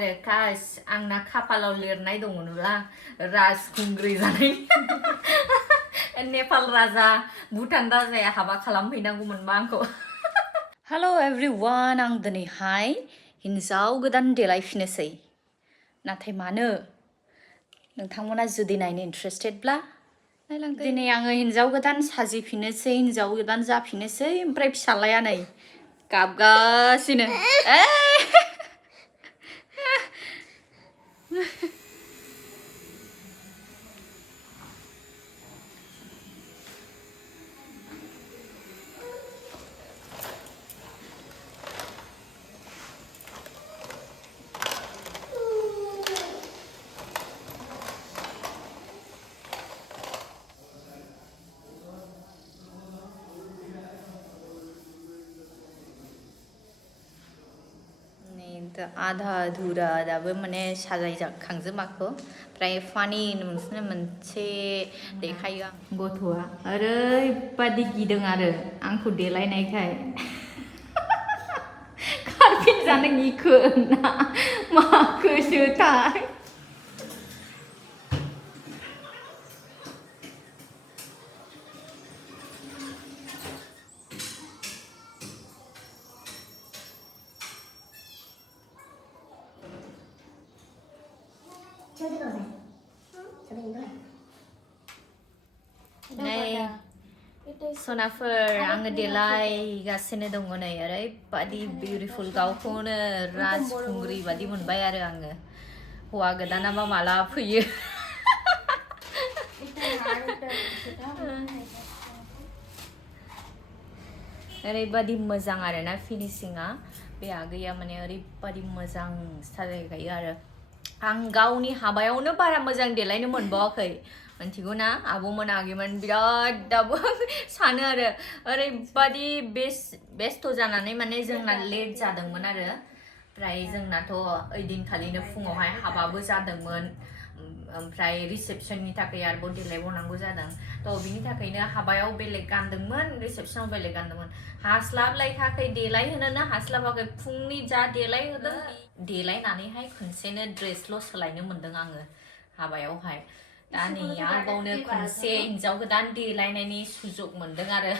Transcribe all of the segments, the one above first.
Guys, angna kapalaw lirnay dongnulah राजखुंग्रि जानाय नेपाल राजा भुटान राजाया हाबा खालामहैनांगौमोनबा आंखौ Hello everyone, आं दिनैहाय हिनजाव गोदान देलायफिनोसै नाथाय मानो नोंथांमोना जुदि नायनो इन्ट्रेस्टेडब्ला नायलांदो दिनै आङो हिनजाव गोदान साजिफिनोसै हिनजाव गोदान जाफिनोसै ओमफ्राय फिसालाया नै गाबगासिनो आधा अधुरा दाबो माने साजायखांजोबाखै ओमफ्राय फानि नोंसोरनो मोनसे देखायो आं गथ'आ ओरैबादि गिदों आरो आंखौ देलायनायखाय खारफिन जानो गिखो ना माखोसोथाय सनाफोर आङो देलायगासिनो दङ नै ओरैबादि बिउटिफुल गावखौनो राजखुंग्रि बादि मोनबाय आरो आङो हौवा गोदानाबा माला फैयो ओरैबादि मोजां आरोना फिनिशिंआ बे आगैया माने ओरैबादि मोजां साजायखायो आरो आं गावनि हाबायावनो बारा मोजां देलायनो मोनबावाखै मिथिगौ ना आब'मोन आगैमोन बिराद दाबो सानो आरो ओरैबादि बेस्थ' जानानै माने जोंना लेट जादोंमोन आरो ओमफ्राय जोंनाथ' ओइदिनखालिनो फुङावहाय हाबाबो जादोंमोन ओमफ्राय रिसेपसननि थाखाय आरोबाव देलायबावनांगौ जादों थ' बिनि थाखायनो हाबायाव बेलेग गानदोंमोन रिसेपसनाव बेलेग गानदोंमोन हास्लाबलायखाखै देलायहोनोनो हास्लाबाखै फुंनि जा देलायहोदों देलायनानैहाय खनसेनो ड्रेसल' सोलायनो मोन्दों आङो हाबायावहाय दा नै आरोबावनो खनसे हिनजाव गोदान देलायनायनि सुजुग मोन्दों आरो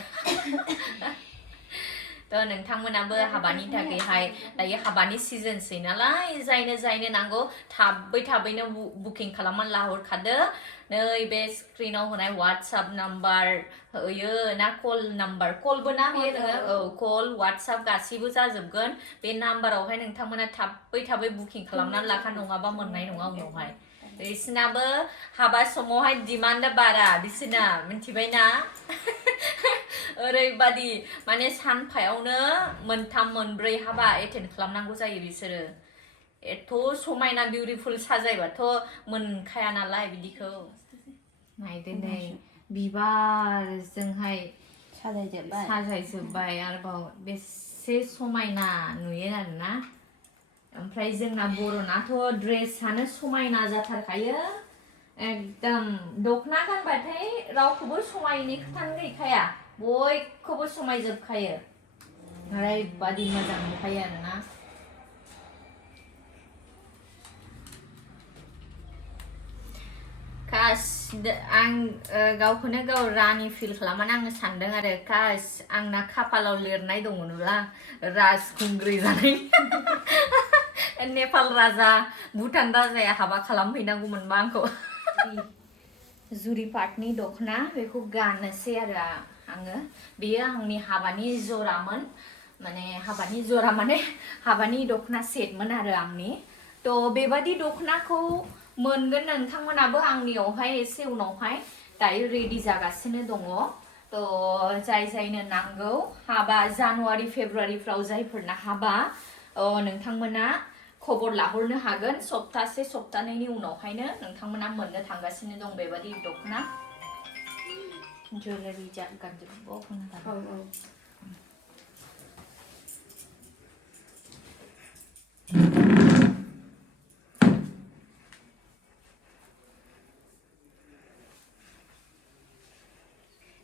थ' नोंथांमोनाबो हाबानि थाखायहाय दायो हाबानि सिजनसै नालाय जायनो नांगौ थाबैनो बुकिं खालामनानै लाहरखादो नै बे स्क्रिनाव होनाय वाट्सएप नाम्बार होयो ना कल नाम्बार कलबो ना होयो नोङो कल वाट्सएप गासिबो जाजोबगोन बे नाम्बारावहाय नोंथांमोना थाबै बुकिं खालामनानै लाखा नङाबा मोननाय नङा उनावहाय बिसिनाबो हाबा समावहाय डिमान्डआ बारा बिसिना मिथिबायना ओरैबादि माने सानफायावनो मोनथाम मोनब्रै हाबा एटेन्ड खालामनांगौ जायो बिसोरो एथ' समायना बिउटिफुल साजायबाथ' मोनखाया नालाय बिदिखौ नायदो नै बिबारजोंहाय साजायजोब्बाय आरोबाव बेसे समायना नुयो आरोना ओमफ्राय जोंना बर'नाथ' ड्रेसानो समायना जाथारखायो एकदम दख'ना गानबाथाय रावखौबो समायनि खोथानो गैखाया बयखौबो समायजोबखायो ओरैबादि मोजां नुखायो आरोना आं गावखौनो गाव रानि फिल खालामनानै आङो सानदों आरो आंना खाफालाव लिरनाय दङब्ला राजखुंग्रि जानाय नेपाल राजा भुटान राजाया हाबा खालामहैनांगौमोनबा आंखौ जुरि पाटनि दख'ना बेखौ गाननोसै आरो आङो बेयो आंनि हाबानि जरामोन माने हाबानि दख'ना सेटमोन आरो आंनि थ' बेबादि दख'नाखौ मोनगोन नोंथांमोनाबो आंनियावहाय एसे उनावहाय दायो रेडि जागासिनो दङ थ' जायनो नांगौ हाबा जानुवारि फेब्रुवारिफ्राव जायफोरना हाबा नोंथांमोना खबर लाहरनो हागोन सप्तानैनि उनावहायनो नोंथांमोना मोननो थांगासिनो दं बेबादि दख'ना ज्वेलारि गानजोबो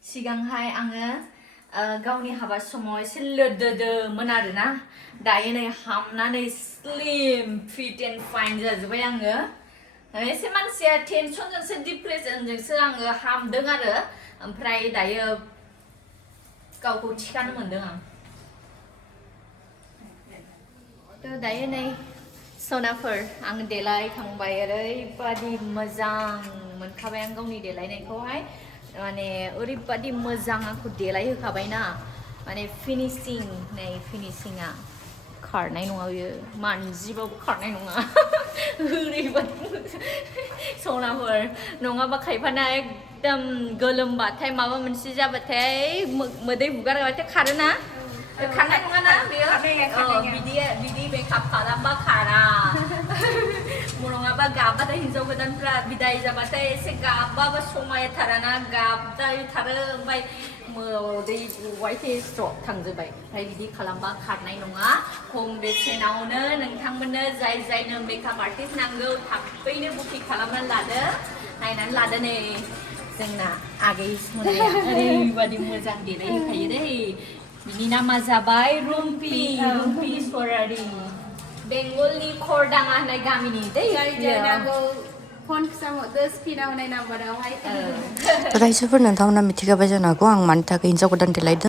सिगांहाय आङो गावनि हाबा समाव एसे लोदोदोमोन आरोना दायो नै हामनानै स्लिम फिट एन्ड फाइन जाजोब्बाय आङो एसे मानसिया टेनसनजोंसो डिप्रेसनजोंसो आङो हामदों आरो ओमफ्राय दायो गावखौ थिखानो मोनदों आं थ' दायो नै सनाफोर आं देलायखांबाय ओरैबादि मोजां मोनखाबाय आं गावनि देलायनायखौहाय माने ओरैबादि मोजां आंखौ देलायहोखाबायना माने फिनिशिं नै फिनिशिंआ खारनाय नङा बियो मानजिबाबो खारनाय नङा ओरैबादि सनाफोर नङाबा खायफाना एकदम गोलोमबाथाय माबा मोनसे जाबाथाय मोदै हुगारबाथाय खारोना खारनाय नङाना बेयो बिदि मेकआप खालामबा खारा नङाबा गाबबाथाय हिनजाव गोदानफ्रा बिदाय जाबाथाय एसे गाबबाबो समायथाराना गाबद्रायथारो ओमफ्राय मोदै गबायथे स्र' थांजोब्बाय ओमफ्राय बिदि खालामबा खारनाय नङा खम बेसेनावनो नोंथांमोननो जाय जायनो मेकआप आर्टिस्ट नांगौ थाबैनो बुकिं खालामनानै लादो नायनानै लादो नै जोंना आगै सनाया ओरैबादि मोजां देलायहोखायो दै बिनि नामा जाबाय रुम्पि स्वरारि बेंगलनि खरदाङा होननाय गामिनि दै रायजोफोर नोंथांमोना मिथिखाबाय जानो हागौ आं मानि थाखाय हिनजाव गोदान देलायदों